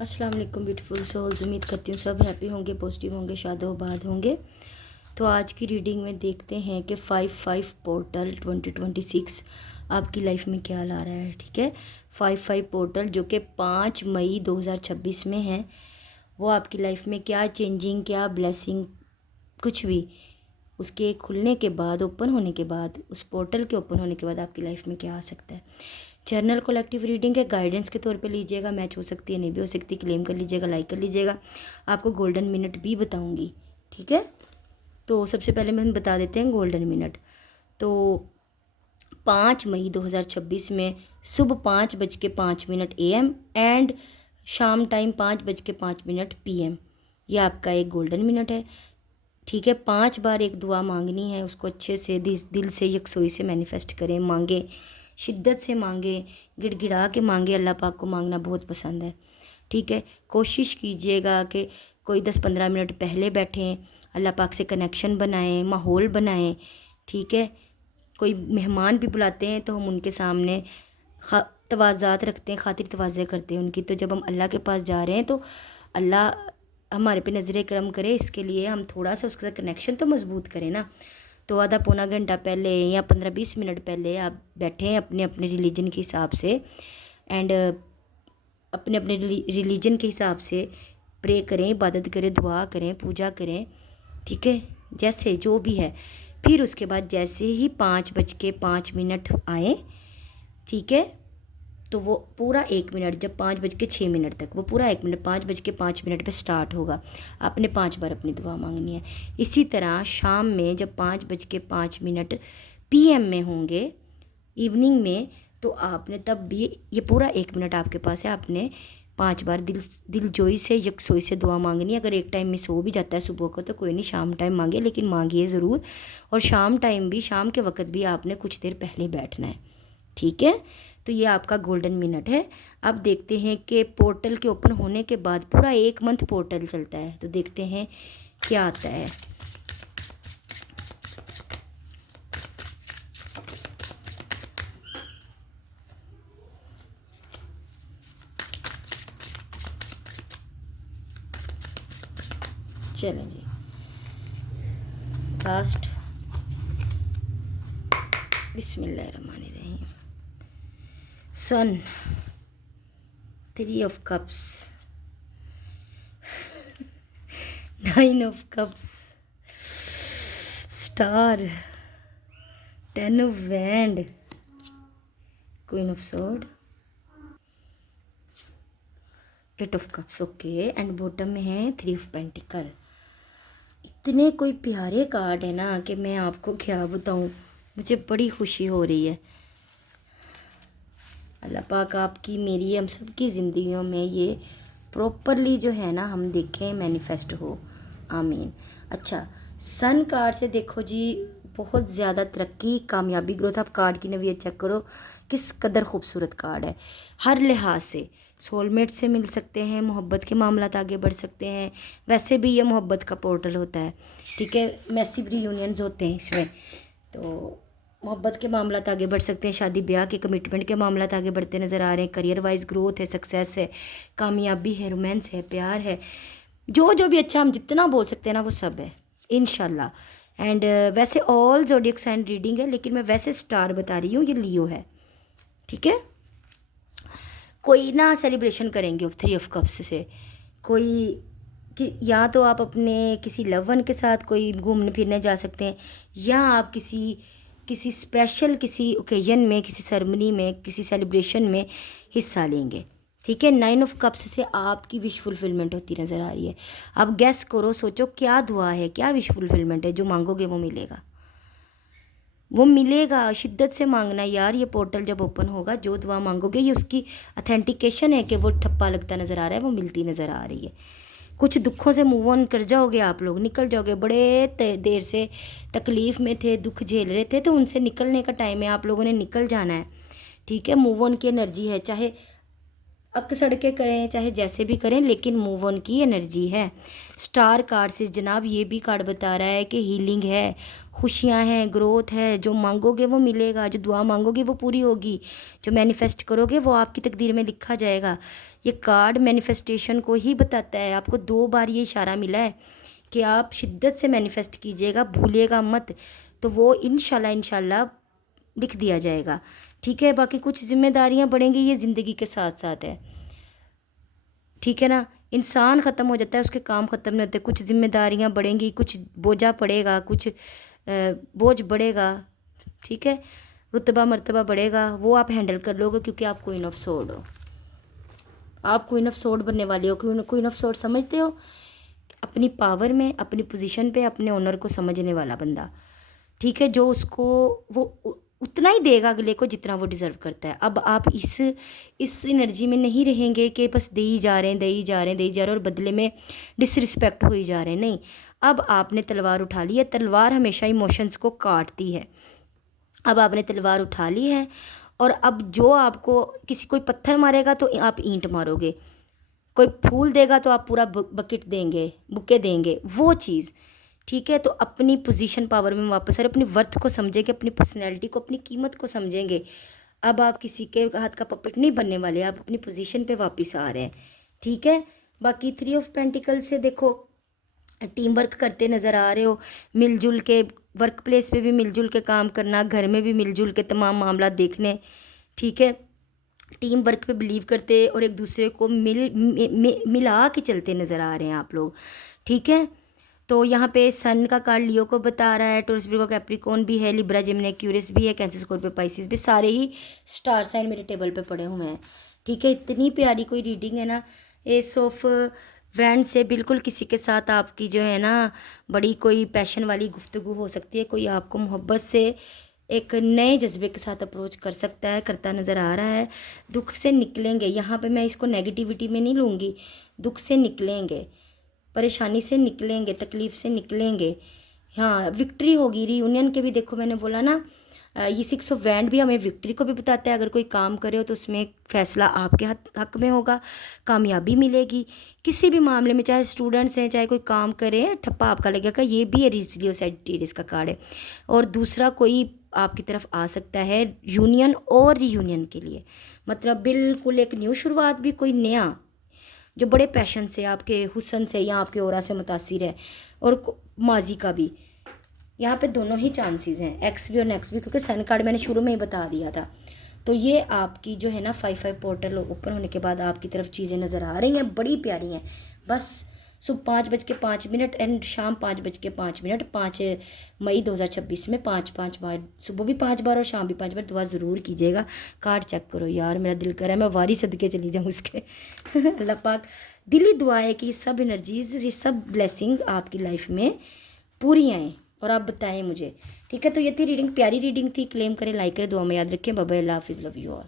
अस्सलाम वालेकुम beautiful souls. उम्मीद करती हूँ सब हैप्पी होंगे, पॉजिटिव होंगे, शादोबाद होंगे। तो आज की रीडिंग में देखते हैं कि 5/5 पोर्टल 2026 आपकी लाइफ में क्या ला रहा है। ठीक है, 5/5 पोर्टल जो कि 5 मई 2026 में है, वो आपकी लाइफ में क्या चेंजिंग, क्या ब्लेसिंग, कुछ भी उसके खुलने के बाद, ओपन होने के बाद, उस पोर्टल के ओपन होने के बाद आपकी लाइफ में क्या आ सकता है। जर्नल कलेक्टिव रीडिंग है, गाइडेंस के तौर पे लीजिएगा। मैच हो सकती है, नहीं भी हो सकती, क्लेम कर लीजिएगा, लाइक कर लीजिएगा। आपको गोल्डन मिनट भी बताऊंगी। ठीक है, तो सबसे पहले हम बता देते हैं गोल्डन मिनट। तो 5 मई 2026 में सुबह 5:05 AM एंड शाम टाइम 5:05 PM, यह आपका एक गोल्डन मिनट है। ठीक है, 5 बार एक दुआ मांगनी है, उसको अच्छे से दिल से यकसोई से मैनिफेस्ट करें, मांगे, शिद्दत से मांगे, गिड़गिड़ा के मांगे। अल्लाह पाक को मांगना बहुत पसंद है। ठीक है, कोशिश कीजिएगा कि कोई 10-15 मिनट पहले बैठें, अल्लाह पाक से कनेक्शन बनाएं, माहौल बनाएं। ठीक है, कोई मेहमान भी बुलाते हैं तो हम उनके सामने तवाज़ात रखते हैं, खातिर तवाज़े करते हैं उनकी। तो जब हम अल्लाह के पास जा रहे हैं तो अल्लाह हमारे पे नज़र करम करे, इसके लिए हम थोड़ा सा उसके साथ कनेक्शन तो मजबूत करें ना। तो आधा पौना घंटा पहले या 15-20 मिनट पहले आप बैठें अपने अपने रिलीजन के हिसाब से, एंड अपने अपने रिलीजन के हिसाब से प्रे करें, इबादत करें, दुआ करें, पूजा करें। ठीक है, जैसे जो भी है। फिर उसके बाद जैसे ही 5:05 आए, ठीक है, तो वो पूरा 1 मिनट, जब 5:06 तक, वो पूरा 1 मिनट 5:05 पे स्टार्ट होगा। आपने 5 बार अपनी दुआ मांगनी है। इसी तरह शाम में जब 5:05 PM में होंगे, इवनिंग में, तो आपने तब भी ये पूरा 1 मिनट आपके पास है। आपने 5 बार दिलजोई से, यकसोई से दुआ मांगनी है। अगर एक टाइम मिस हो भी जाता है सुबह को तो कोई नहीं, शाम टाइम मांगे, लेकिन मांगिए ज़रूर। और शाम टाइम भी, शाम के वक्त भी आपने कुछ देर पहले बैठना है। ठीक है, तो ये आपका गोल्डन मिनट है। अब देखते हैं कि पोर्टल के ओपन होने के बाद पूरा 1 मंथ पोर्टल चलता है, तो देखते हैं क्या आता है। चलें जी, लास्ट बिस्मिल्लाहिर्रहमानिर्रहीम। सन, 3 of cups, 9 of cups, star, 10 of wand, queen of sword, 8 of cups। Okay, and bottom में है 3 of pentacle। इतने कोई प्यारे कार्ड है ना कि मैं आपको क्या बताऊं, मुझे बड़ी खुशी हो रही है। अल्लाह पाक आपकी, मेरी, हम सबकी ज़िंदगियों में ये प्रॉपरली जो है ना हम देखें, मैनिफेस्ट हो, आमीन। अच्छा, सन कार्ड से देखो जी, बहुत ज़्यादा तरक्की, कामयाबी, ग्रोथ। आप कार्ड की नवीयत चेक करो, किस कदर खूबसूरत कार्ड है। हर लिहाज से सोलमेट से मिल सकते हैं, मोहब्बत के मामलात आगे बढ़ सकते हैं। वैसे भी ये मोहब्बत का पोर्टल होता है। ठीक है, मैसिव रीयूनियंस होते हैं इसमें, तो मोहब्बत के मामलात आगे बढ़ सकते हैं, शादी ब्याह के, कमिटमेंट के मामलात आगे बढ़ते नज़र आ रहे हैं। करियर वाइज ग्रोथ है, सक्सेस है, कामयाबी है, रोमांस है, प्यार है, जो जो भी अच्छा हम जितना बोल सकते हैं ना वो सब है इंशाल्लाह। एंड वैसे ऑल ज़ोडिएक साइन रीडिंग है, लेकिन मैं वैसे स्टार बता रही हूँ, ये लियो है। ठीक है, कोई ना सेलिब्रेशन करेंगे 3 ऑफ कप्स से, कोई कि या तो आप अपने किसी लव वन के साथ कोई घूमने फिरने जा सकते हैं, या आप किसी स्पेशल, किसी ओकेजन में, किसी सेरेमनी में, किसी सेलिब्रेशन में हिस्सा लेंगे। ठीक है, 9 ऑफ कप्स से आपकी विश फुलफिलमेंट होती नज़र आ रही है। अब गैस करो, सोचो क्या दुआ है, क्या विश फुलफिलमेंट है। जो मांगोगे वो मिलेगा, वो मिलेगा। शिद्दत से मांगना यार, ये पोर्टल जब ओपन होगा, जो दुआ मांगोगे, ये उसकी अथेंटिकेशन है कि वो ठप्पा लगता नज़र आ रहा है, वो मिलती नज़र आ रही है। कुछ दुखों से मूव ऑन कर जाओगे आप लोग, निकल जाओगे। बड़े देर से तकलीफ़ में थे, दुख झेल रहे थे, तो उनसे निकलने का टाइम है, आप लोगों ने निकल जाना है। ठीक है, मूव ऑन की एनर्जी है। चाहे अक सड़ के करें चाहे जैसे भी करें, लेकिन मूव ऑन की एनर्जी है। स्टार कार्ड से जनाब ये भी कार्ड बता रहा है कि हीलिंग है, खुशियां हैं, ग्रोथ है। जो मांगोगे वो मिलेगा, जो दुआ मांगोगे वो पूरी होगी, जो मैनिफेस्ट करोगे वो आपकी तकदीर में लिखा जाएगा। ये कार्ड मैनिफेस्टेशन को ही बताता है। आपको 2 बार ये इशारा मिला है कि आप शिद्दत से मैनिफेस्ट कीजिएगा, भूलिएगा मत, तो वो इंशाल्लाह इंशाल्लाह लिख दिया जाएगा। ठीक है, बाकी कुछ जिम्मेदारियां बढ़ेंगी, ये ज़िंदगी के साथ साथ है। ठीक है ना, इंसान ख़त्म हो जाता है, उसके काम ख़त्म नहीं होते, कुछ जिम्मेदारियां बढ़ेंगी, कुछ बोझा पड़ेगा, कुछ बोझ बढ़ेगा। ठीक है, रुतबा मर्तबा बढ़ेगा, वो आप हैंडल कर लोगे क्योंकि आप क्वीन ऑफ सोर्ड हो। आप क्वीन ऑफ सोर्ड बनने वाले हो। क्वीन ऑफ सोर्ड समझते हो? अपनी पावर में, अपनी पोजीशन पे अपने ओनर को समझने वाला बंदा। ठीक है, जो उसको वो उतना ही देगा अगले को जितना वो डिज़र्व करता है। अब आप इस एनर्जी में नहीं रहेंगे कि बस दे ही जा रहे हैं, दे ही जा रहे हैं, दे ही जा रहे हैं और बदले में डिसरिस्पेक्ट हो ही जा रहे हैं। नहीं, अब आपने तलवार उठा ली है। तलवार हमेशा इमोशंस को काटती है। अब आपने तलवार उठा ली है और अब जो आपको किसी कोई पत्थर मारेगा तो आप ईंट मारोगे, कोई फूल देगा तो आप पूरा बकेट देंगे, बुके देंगे, वो चीज़। ठीक है, तो अपनी पोजीशन पावर में वापस आ रहे, अपनी वर्थ को समझेंगे, अपनी पर्सनैलिटी को, अपनी कीमत को समझेंगे। अब आप किसी के हाथ का पपेट नहीं बनने वाले, आप अपनी पोजीशन पे वापस आ रहे हैं। ठीक है, बाकी 3 ऑफ पेंटिकल से देखो टीम वर्क करते नज़र आ रहे हो, मिलजुल के वर्क प्लेस पे भी मिलजुल के काम करना, घर में भी मिलजुल के तमाम मामला देखने। ठीक है, टीम वर्क पे बिलीव करते और एक दूसरे को मिला के चलते नज़र आ रहे हैं आप लोग। ठीक है, तो यहाँ पे सन का कार्ड लियो को बता रहा है, टॉरस को कैप्रिकॉर्न भी है, लिब्रा जेमिनी एक्यूरियस भी है, कैंसर स्कॉर्पियो पाइसिस भी, सारे ही स्टार साइन मेरे टेबल पे पड़े हुए हैं। ठीक है, इतनी प्यारी कोई रीडिंग है ना। एस ऑफ वैंड से बिल्कुल किसी के साथ आपकी जो है ना बड़ी कोई पैशन वाली गुफ्तगू हो सकती है। कोई आपको मोहब्बत से एक नए जज्बे के साथ अप्रोच कर सकता है, करता नज़र आ रहा है। दुख से निकलेंगे, यहाँ पे मैं इसको नेगेटिविटी में नहीं लूँगी। दुख से निकलेंगे, परेशानी से निकलेंगे, तकलीफ़ से निकलेंगे। हाँ, विक्ट्री होगी। रीयूनियन के भी देखो मैंने बोला ना, ये 6 ऑफ वैंड भी हमें विक्ट्री को भी बताता है। अगर कोई काम करे हो तो उसमें फैसला आपके हक में होगा, कामयाबी मिलेगी किसी भी मामले में। चाहे स्टूडेंट्स हैं, चाहे कोई काम करे, ठप्पा आपका लगेगा। ये भी है लियो सैजिटेरियस का कार्ड है। और दूसरा कोई आपकी तरफ आ सकता है यूनियन और रीयूनियन के लिए, मतलब बिल्कुल एक न्यू शुरुआत भी, कोई नया जो बड़े पैशन से, आपके हुस्न से या आपके ओरा से मुतासिर है, और माजी का भी। यहाँ पे दोनों ही चांसेस हैं, एक्स भी और नेक्स्ट भी, क्योंकि सन कार्ड मैंने शुरू में ही बता दिया था। तो ये आपकी जो है ना 5-5 पोर्टल ओपन होने के बाद आपकी तरफ चीज़ें नज़र आ रही हैं, बड़ी प्यारी हैं। बस सुबह 5:05 एंड शाम 5:05, 5 मई 2026 में 5-5 बार, सुबह भी 5 बार और शाम भी 5 बार दुआ ज़रूर कीजिएगा। कार्ड चेक करो यार, मेरा दिल कर रहा है मैं वारी सदके चली जाऊँ उसके। अल्लाह पाक दिली दुआ है कि ये सब एनर्जीज, ये सब ब्लेसिंग्स आपकी लाइफ में पूरी आएँ और आप बताएं मुझे। ठीक है, तो ये थी रीडिंग, प्यारी रीडिंग थी। क्लेम करें, लाइक करें, दुआ में याद रखें। बाय बाय, अल्लाह हाफिज़, लव यू ऑल।